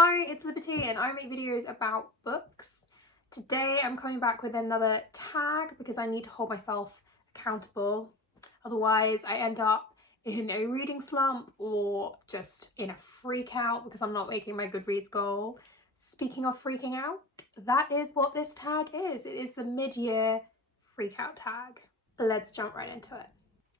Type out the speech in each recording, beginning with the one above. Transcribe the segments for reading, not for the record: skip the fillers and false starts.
Hi, it's Liberty and I make videos about books. Today I'm coming back with another tag because I need to hold myself accountable. Otherwise I end up in a reading slump or just in a freak out because I'm not making my Goodreads goal. Speaking of freaking out, that is what this tag is. It is the mid-year freak out tag. Let's jump right into it.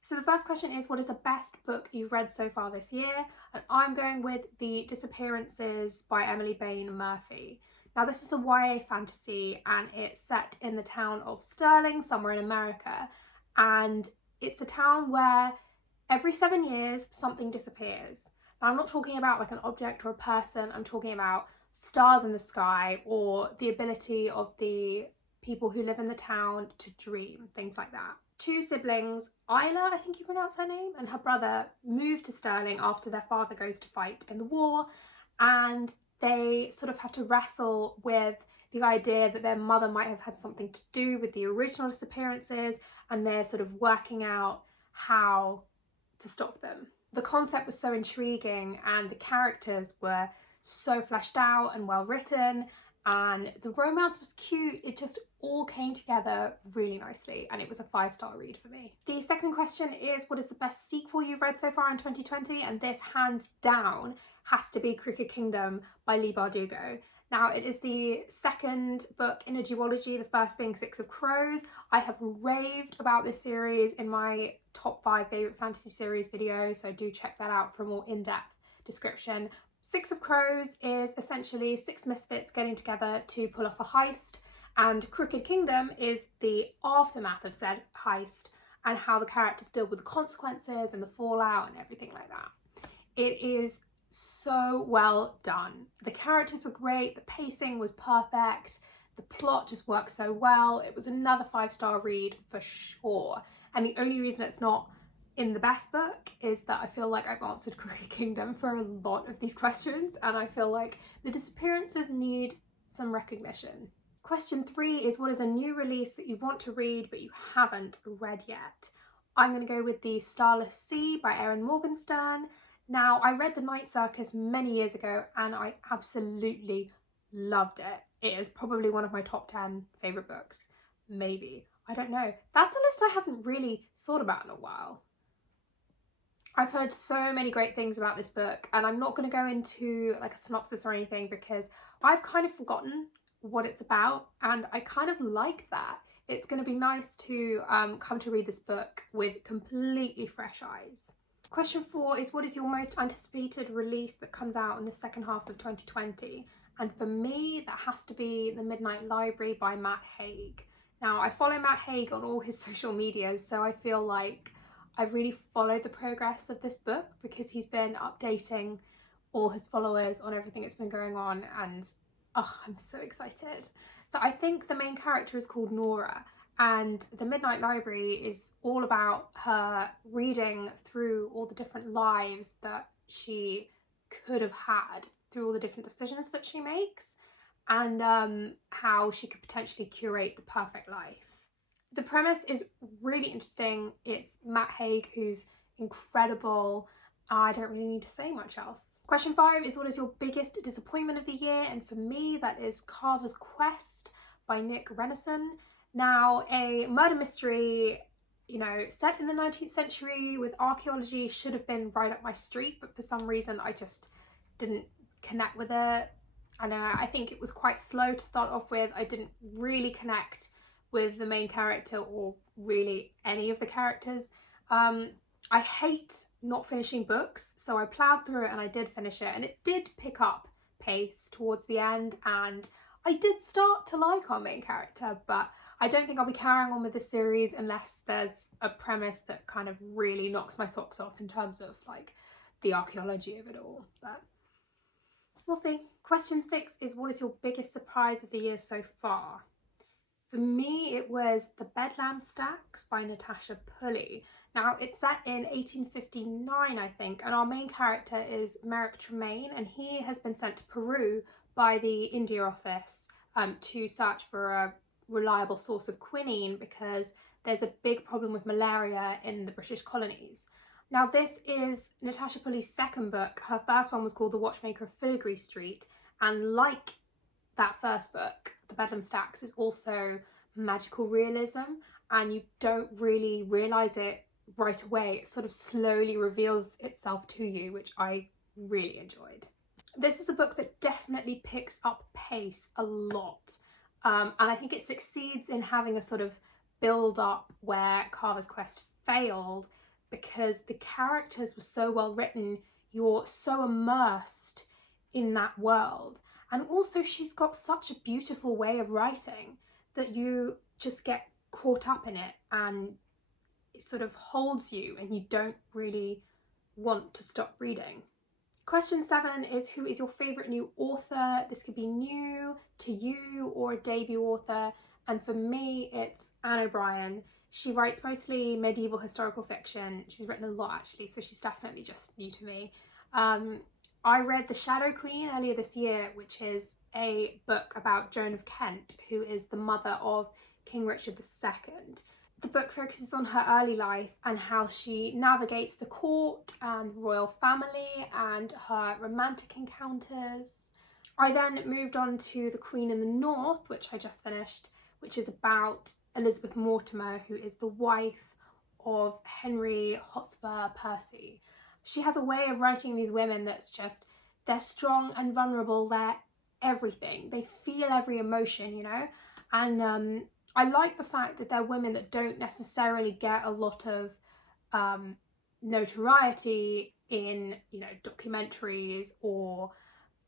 So the first question is, what is the best book you've read so far this year? And I'm going with The Disappearances by Emily Bain Murphy. Now this is a YA fantasy and it's set in the town of Sterling, somewhere in America. And it's a town where every 7 years something disappears. Now I'm not talking about like an object or a person, I'm talking about stars in the sky or the ability of the people who live in the town to dream, things like that. Two siblings, Isla, I think you pronounce her name, and her brother move to Sterling after their father goes to fight in the war, and they sort of have to wrestle with the idea that their mother might have had something to do with the original disappearances, and they're sort of working out how to stop them. The concept was so intriguing and the characters were so fleshed out and well written, and the romance was cute. It just all came together really nicely and it was a 5-star read for me. The second question is, what is the best sequel you've read so far in 2020? And this hands down has to be Crooked Kingdom by Leigh Bardugo. Now it is the second book in a duology, the first being Six of Crows. I have raved about this series in my top 5 favourite fantasy series video, so do check that out for a more in-depth description. Six of Crows is essentially 6 misfits getting together to pull off a heist, and Crooked Kingdom is the aftermath of said heist and how the characters deal with the consequences and the fallout and everything like that. It is so well done. The characters were great, the pacing was perfect, the plot just worked so well. It was another 5-star read for sure, and the only reason it's not in the best book is that I feel like I've answered Crooked Kingdom for a lot of these questions, and I feel like the disappearances need some recognition. Question 3 is, what is a new release that you want to read but you haven't read yet? I'm going to go with The Starless Sea by Erin Morgenstern. Now, I read The Night Circus many years ago and I absolutely loved it. It is probably one of my top 10 favourite books. Maybe. I don't know. That's a list I haven't really thought about in a while. I've heard so many great things about this book, and I'm not going to go into like a synopsis or anything because I've kind of forgotten what it's about, and I kind of like that. It's going to be nice to come to read this book with completely fresh eyes. Question 4 is, what is your most anticipated release that comes out in the second half of 2020? And for me, that has to be The Midnight Library by Matt Haig. Now, I follow Matt Haig on all his social medias, so I feel like I've really followed the progress of this book because he's been updating all his followers on everything that's been going on, and oh, I'm so excited. So I think the main character is called Nora, and The Midnight Library is all about her reading through all the different lives that she could have had through all the different decisions that she makes, and how she could potentially curate the perfect life. The premise is really interesting. It's Matt Haig, who's incredible. I don't really need to say much else. Question 5 is, what is your biggest disappointment of the year? And for me, that is Carver's Quest by Nick Renison. Now, a murder mystery, set in the 19th century with archaeology should have been right up my street, but for some reason I just didn't connect with it. I think it was quite slow to start off with. I didn't really connect with the main character or really any of the characters. I hate not finishing books, so I ploughed through it and I did finish it, and it did pick up pace towards the end, and I did start to like our main character, but I don't think I'll be carrying on with this series unless there's a premise that kind of really knocks my socks off in terms of like the archaeology of it all, but we'll see. Question 6 is, what is your biggest surprise of the year so far? For me, it was The Bedlam Stacks by Natasha Pulley. Now, it's set in 1859, I think, and our main character is Merrick Tremaine, and he has been sent to Peru by the India Office to search for a reliable source of quinine because there's a big problem with malaria in the British colonies. Now, this is Natasha Pulley's second book. Her first one was called The Watchmaker of Filigree Street, And like that first book, The Bedlam Stacks is also magical realism, and you don't really realise it right away. It sort of slowly reveals itself to you, which I really enjoyed. This is a book that definitely picks up pace a lot, and I think it succeeds in having a sort of build up where Carver's Quest failed, because the characters were so well written. You're so immersed in that world, and also she's got such a beautiful way of writing that you just get caught up in it, and it sort of holds you and you don't really want to stop reading. Question 7 is, who is your favourite new author? This could be new to you or a debut author, and for me it's Anne O'Brien. She writes mostly medieval historical fiction. She's written a lot actually, so she's definitely just new to me. I read The Shadow Queen earlier this year, which is a book about Joan of Kent, who is the mother of King Richard II. The book focuses on her early life and how she navigates the court and the royal family and her romantic encounters. I then moved on to The Queen in the North, which I just finished, which is about Elizabeth Mortimer, who is the wife of Henry Hotspur Percy. She has a way of writing these women that's just, they're strong and vulnerable, they're everything. They feel every emotion, you know? And I like the fact that they're women that don't necessarily get a lot of notoriety in, you know, documentaries or,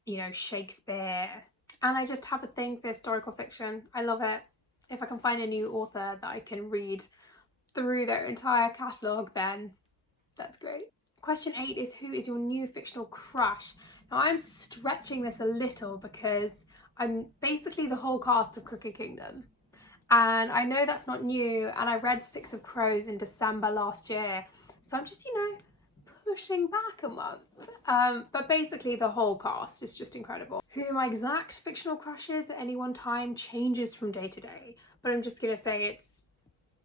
you know, Shakespeare. And I just have a thing for historical fiction. I love it. If I can find a new author that I can read through their entire catalogue, then that's great. Question 8 is, who is your new fictional crush? Now I'm stretching this a little because I'm basically the whole cast of Crooked Kingdom. And I know that's not new, and I read Six of Crows in December last year. So I'm just, you know, pushing back a month. But basically the whole cast is just incredible. Who my exact fictional crush is at any one time changes from day to day. But I'm just going to say it's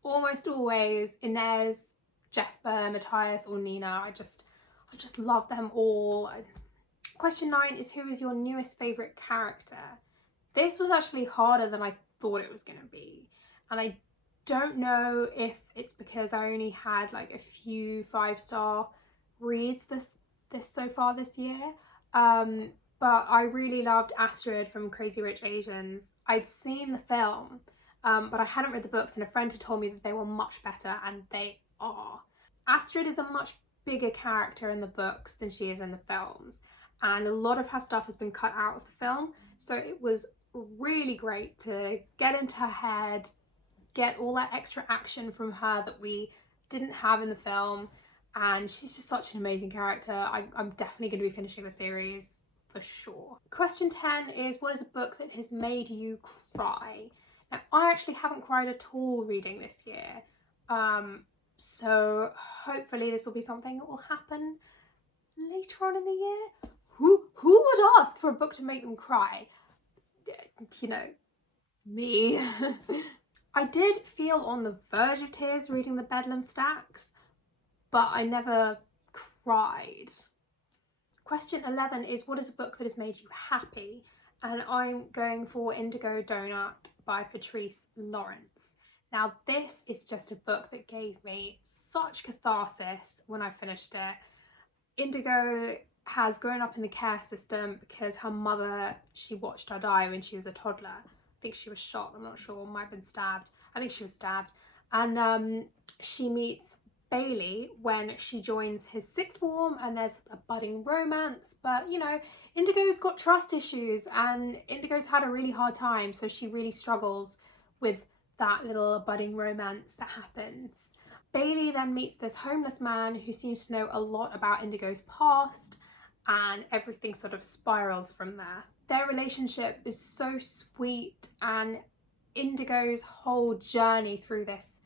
almost always Inez, Jesper, Matthias or Nina. I just love them all. Question 9 is, who is your newest favourite character? This was actually harder than I thought it was going to be, and I don't know if it's because I only had like a few 5-star reads this so far this year, but I really loved Astrid from Crazy Rich Asians. I'd seen the film, but I hadn't read the books, and a friend had told me that they were much better, and they are. Astrid is a much bigger character in the books than she is in the films, and a lot of her stuff has been cut out of the film, so it was really great to get into her head, get all that extra action from her that we didn't have in the film, and she's just such an amazing character. I'm definitely going to be finishing the series for sure. Question 10 is, what is a book that has made you cry? Now, I actually haven't cried at all reading this year, so hopefully this will be something that will happen later on in the year. Who would ask for a book to make them cry? You know, me. I did feel on the verge of tears reading The Bedlam Stacks, but I never cried. Question 11 is, what is a book that has made you happy? And I'm going for Indigo Donut by Patrice Lawrence. Now this is just a book that gave me such catharsis when I finished it. Indigo has grown up in the care system because her mother, she watched her die when she was a toddler. I think she was shot, I'm not sure, might have been stabbed. I think she was stabbed. And she meets Bailey when she joins his sixth form, and there's a budding romance, but you know, Indigo's got trust issues and Indigo's had a really hard time, so she really struggles with that little budding romance that happens. Bailey then meets this homeless man who seems to know a lot about Indigo's past, and everything sort of spirals from there. Their relationship is so sweet, and Indigo's whole journey through this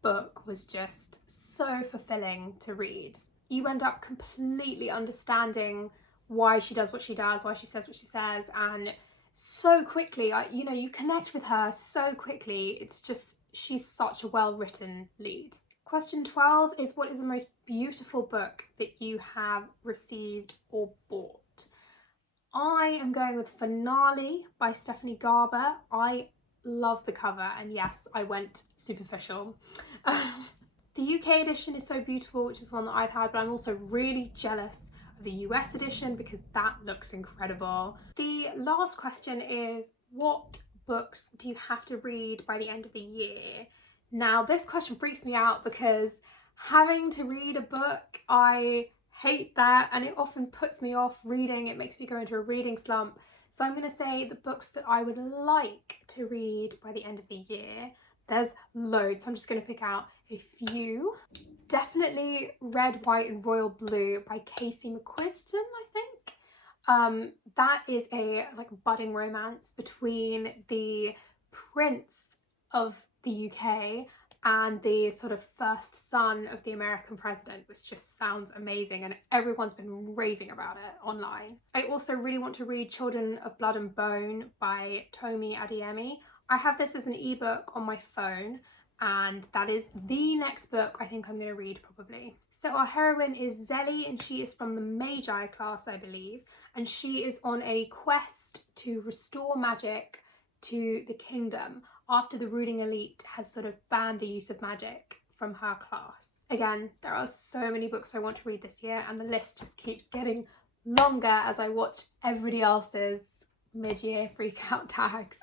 book was just so fulfilling to read. You end up completely understanding why she does what she does, why she says what she says, and so quickly, you know, you connect with her so quickly. It's just, she's such a well-written lead. Question 12 is, what is the most beautiful book that you have received or bought? I am going with Finale by Stephanie Garber. I love the cover, and yes, I went superficial. The UK edition is so beautiful, which is one that I've had, but I'm also really jealous of the US edition because that looks incredible. The last question is, what books do you have to read by the end of the year? Now, this question freaks me out because having to read a book, I hate that, and it often puts me off reading. It makes me go into a reading slump. So I'm going to say the books that I would like to read by the end of the year. There's loads, so I'm just going to pick out a few. Definitely Red, White and Royal Blue by Casey McQuiston, I think. That is a budding romance between the Prince of the UK and the sort of first son of the American president, which just sounds amazing, and everyone's been raving about it online. I also really want to read Children of Blood and Bone by Tomi Adeyemi. I have this as an ebook on my phone, and that is the next book I think I'm going to read probably. So our heroine is Zelly, and she is from the Magi class, I believe, and she is on a quest to restore magic to the kingdom after the ruling elite has sort of banned the use of magic from her class. Again, there are so many books I want to read this year, and the list just keeps getting longer as I watch everybody else's mid-year freak-out tags.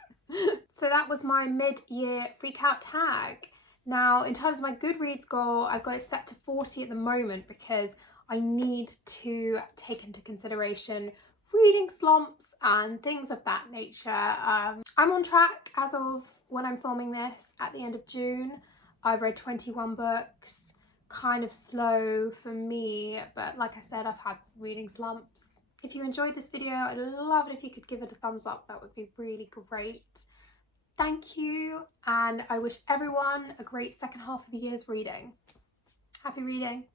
So that was my mid-year freak-out tag. Now, in terms of my Goodreads goal, I've got it set to 40 at the moment because I need to take into consideration reading slumps and things of that nature. I'm on track as of when I'm filming this at the end of June. I've read 21 books, kind of slow for me, but like I said, I've had reading slumps. If you enjoyed this video, I'd love it if you could give it a thumbs up. That would be really great. Thank you, and I wish everyone a great second half of the year's reading. Happy reading.